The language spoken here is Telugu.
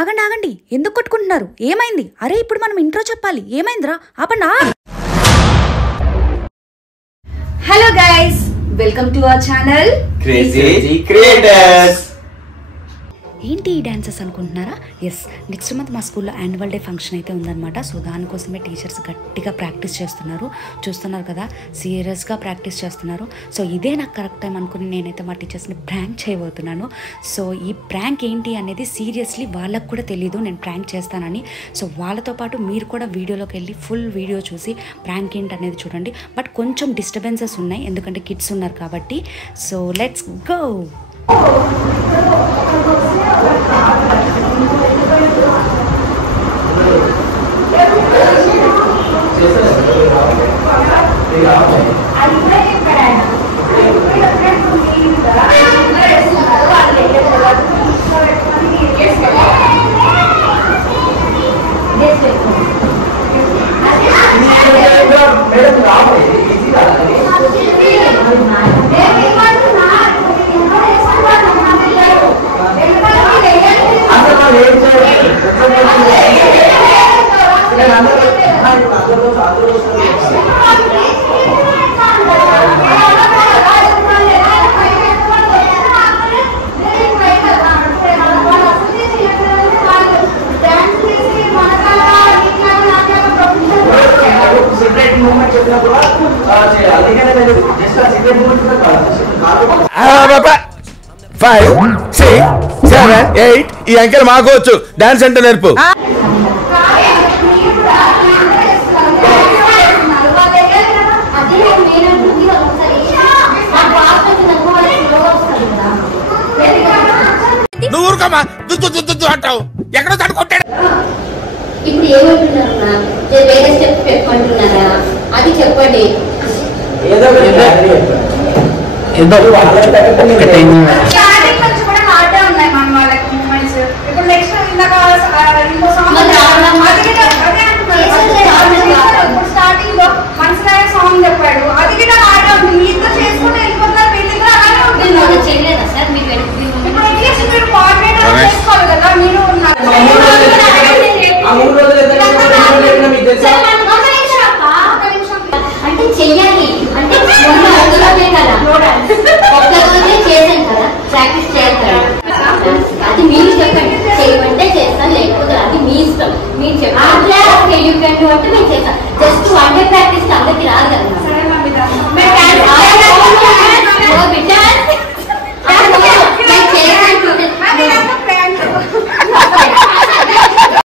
ఆగండి ఆగండి, ఎందుకు కొట్టుకుంటున్నారు? ఏమైంది? అరే ఇప్పుడు మనం ఇంట్రో చెప్పాలి. ఏమైందిరా? ఆపండా. Hello guys, welcome to our channel crazy creators. ఏంటి ఈ డాన్సెస్ అనుకుంటున్నారా? ఎస్, నెక్స్ట్ మంత్ మా స్కూల్లో యాన్యువల్ డే ఫంక్షన్ అయితే ఉందన్నమాట. సో దానికోసమే టీచర్స్ గట్టిగా ప్రాక్టీస్ చేస్తున్నారు. చూస్తున్నారు కదా, సీరియస్గా ప్రాక్టీస్ చేస్తున్నారు. సో ఇదే నాకు కరెక్ట్ టైం అనుకుని నేనైతే మా టీచర్స్ని ప్రాంక్ చేయబోతున్నాను. సో ఈ ప్రాంక్ ఏంటి అనేది సీరియస్లీ వాళ్ళకు కూడా తెలీదు నేను ప్రాంక్ చేస్తానని. సో వాళ్ళతో పాటు మీరు కూడా వీడియోలోకి వెళ్ళి ఫుల్ వీడియో చూసి ప్రాంక్ ఏంటి అనేది చూడండి. బట్ కొంచెం డిస్టర్బెన్సెస్ ఉన్నాయి, ఎందుకంటే కిడ్స్ ఉన్నారు కాబట్టి. So let's go. Five, 6, 7, 8. ఈ అంకెల్ మాకోవచ్చు. డాన్స్ అంటే నేర్పు. నువ్వు ఊరుకోమా, దుద్దు అంటావు. ఎక్కడో తడుకొట్టాడు. ఇప్పుడు ఏమంటున్నారా? వేరే స్టెప్ పెట్టమంటున్నారా? అది చెప్పండి.